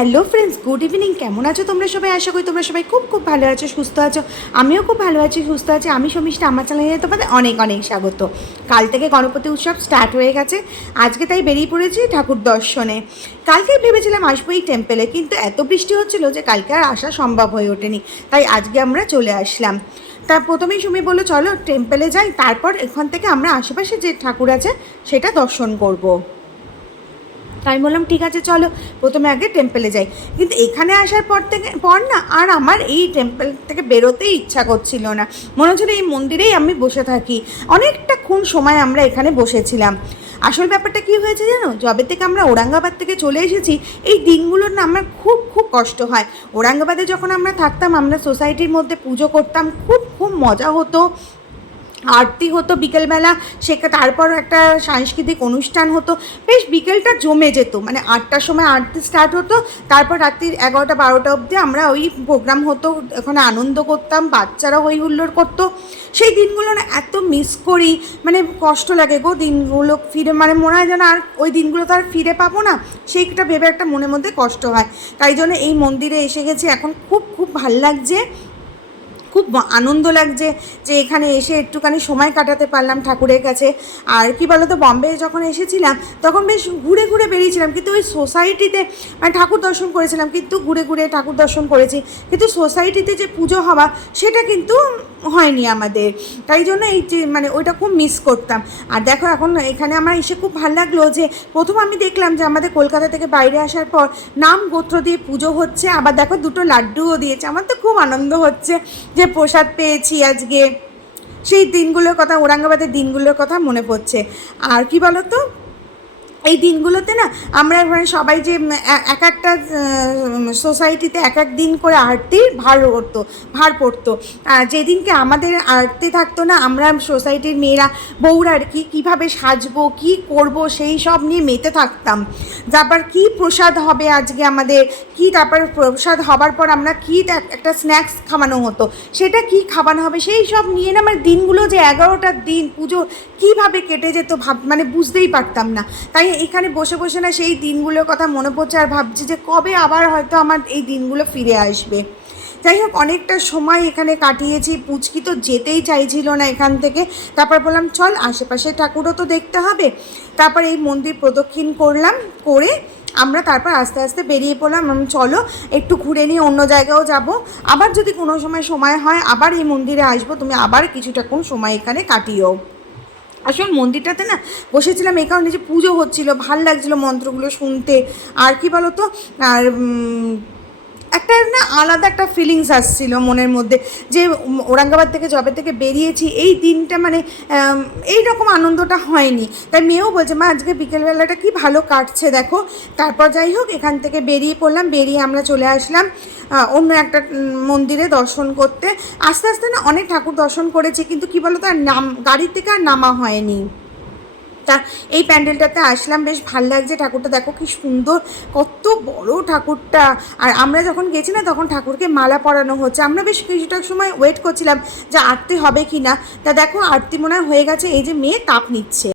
Hello friends, good evening. কেমন আছো তোমরা সবাই? আশা করি তোমরা সবাই খুব খুব ভালো আছো, সুস্থ আছো। আমিও খুব ভালো আছি, সুস্থ আছি। আমি শর্মিষ্ঠা, আমার চ্যানেলে তোমাদের অনেক অনেক স্বাগত। কাল থেকে গণপতি উৎসব স্টার্ট হয়ে গেছে। আজকে তাই বেরিয়ে পড়েছি ঠাকুর দর্শনে। কালকে ভেবেছিলাম আসবো এই টেম্পেলে, কিন্তু এত বৃষ্টি হচ্ছিল যে কালকে আর আসা সম্ভব হয়ে ওঠেনি। তাই আজকে আমরা চলে আসলাম। তা প্রথমেই সুমি বললো চলো টেম্পেলে যাই, তারপর এখান থেকে আমরা আশেপাশে যে ঠাকুর আছে সেটা দর্শন করবো। তাই বললাম ঠিক আছে চলো, প্রথমে আগে টেম্পেলে যাই। কিন্তু এখানে আসার পর না আর আমার এই টেম্পেল থেকে বেরোতেই ইচ্ছা করছিল না। মনে হচ্ছিল এই মন্দিরেই আমি বসে থাকি। অনেকটাক্ষণ সময় আমরা এখানে বসেছিলাম। আসল ব্যাপারটা কী হয়েছে জানো, যবে থেকে আমরা ঔরঙ্গাবাদ থেকে চলে এসেছি এই দিনগুলোর না আমার খুব খুব কষ্ট হয়। ঔরঙ্গাবাদে যখন আমরা থাকতাম, আমরা সোসাইটির মধ্যে পুজো করতাম, খুব খুব মজা হতো, আরতি হতো বিকেলবেলা, তারপর একটা সাংস্কৃতিক অনুষ্ঠান হতো, বেশ বিকেলটা জমে যেত। মানে 8টার সময় আরতি স্টার্ট হতো, তারপর রাত্রির 11টা-12টা অবধি আমরা ওই প্রোগ্রাম হতো, ওখানে আনন্দ করতাম, বাচ্চারা হই হুল্লোড় করতো। সেই দিনগুলো না এত মিস করি, মানে কষ্ট লাগে গো দিনগুলো ফিরে, মানে মনে হয় যেন আর ওই দিনগুলো তো আর ফিরে পাবো না, সেইটা ভেবে একটা মনের মধ্যে কষ্ট হয়। তাই জন্য এই মন্দিরে এসে গেছি, এখন খুব খুব ভাল লাগছে, খুব আনন্দ লাগছে যে এখানে এসে একটুখানি সময় কাটাতে পারলাম ঠাকুরের কাছে। আর কি বলতো, বম্বে যখন এসেছিলাম তখন বেশ ঘুরে ঘুরে বেরিয়েছিলাম, কিন্তু ওই সোসাইটিতে মানে ঠাকুর দর্শন করেছিলাম, কিন্তু ঘুরে ঘুরে ঠাকুর দর্শন করেছি, কিন্তু সোসাইটিতে যে পুজো হওয়া সেটা কিন্তু হয়নি আমাদের। তাই জন্য এই যে মানে ওইটা খুব মিস করতাম। আর দেখো এখন এখানে আমার এসে খুব ভালো লাগলো যে প্রথম আমি দেখলাম যে আমাদের কলকাতা থেকে বাইরে আসার পর নাম গোত্র দিয়ে পুজো হচ্ছে, আবার দেখো দুটো লাড্ডুও দিয়েছে। আমার তো খুব আনন্দ হচ্ছে যে প্রসাদ পেয়েছি আজকে। সেই দিনগুলোর কথা, ঔরঙ্গাবাদের দিনগুলোর কথা মনে পড়ছে। আর কি বলতো, এই দিনগুলোতে না আমরা মানে সবাই যে এক একটা সোসাইটিতে এক এক দিন করে আরতির ভার পড়তো। যেদিনকে আমাদের আরতি থাকতো না, আমরা সোসাইটির মেয়েরা বউরা আর কি কীভাবে সাজবো, কি করব, সেই সব নিয়ে মেতে থাকতাম। তারপর কি প্রসাদ হবে আজকে আমাদের, কি তারপর প্রসাদ হবার পর আমরা কি একটা স্ন্যাক্স খাওয়ানো হতো, সেটা কি খাওয়ানো হবে, সেই সব নিয়ে না আমার দিনগুলো যে 11টা দিন পুজো কীভাবে কেটে যেত মানে বুঝতেই পারতাম না। তাই এখানে বসে বসে না সেই দিনগুলোর কথা মনে পড়ছে, আর ভাবছি যে কবে আবার হয়তো আমার এই দিনগুলো ফিরে আসবে। যাই হোক, অনেকটা সময় এখানে কাটিয়েছি। পুচকি তো যেতেই চাইছিল না এখান থেকে। তারপর বললাম চল আশেপাশে ঠাকুরও তো দেখতে হবে। তারপর এই মন্দির প্রদক্ষিণ করলাম, করে আমরা তারপর আস্তে আস্তে বেরিয়ে পড়লাম। চলো একটু ঘুরে নিয়ে অন্য জায়গাও যাব, আবার যদি কোনো সময় হয় আবার এই মন্দিরে আসবো, তুমি আবার কিছুটাক্ষণ সময় এখানে কাটিও। আসলে মন্দিরটাতে না বসেছিলাম এই কারণে যে পুজো হচ্ছিলো, ভাল লাগছিলো মন্ত্রগুলো শুনতে। আর কি বলো তো, আর একটা না আলাদা একটা ফিলিংস আসছিল মনের মধ্যে যে ঔরঙ্গাবাদ থেকে যবে থেকে বেরিয়েছি এই দিনটা মানে এই রকম আনন্দটা হয়নি। তাই মেয়েও বলছে মা আজকে বিকেলবেলাটা কি ভালো কাটছে দেখো। তারপর যাই হোক এখান থেকে বেরিয়ে পড়লাম, বেরিয়ে আমরা চলে আসলাম অন্য একটা মন্দিরে দর্শন করতে। আস্তে আস্তে না অনেক ঠাকুর দর্শন করেছি, কিন্তু কী বলো তো আর গাড়ি থেকে আর নামা হয়নি। তা এই প্যান্ডেলটাতে আসলাম, বেশ ভাল লাগছে। ঠাকুরটা দেখো কি সুন্দর, কত বড় ঠাকুরটা। আর আমরা যখন গেছি না তখন ঠাকুরকে মালা পরানো হচ্ছে। আমরা বেশ কিছুটা সময় ওয়েট করছিলাম যে আরতি হবে কি না। তা দেখো আরতি মনে হয়ে গেছে, এই যে মেয়ে তাপ নিচ্ছে।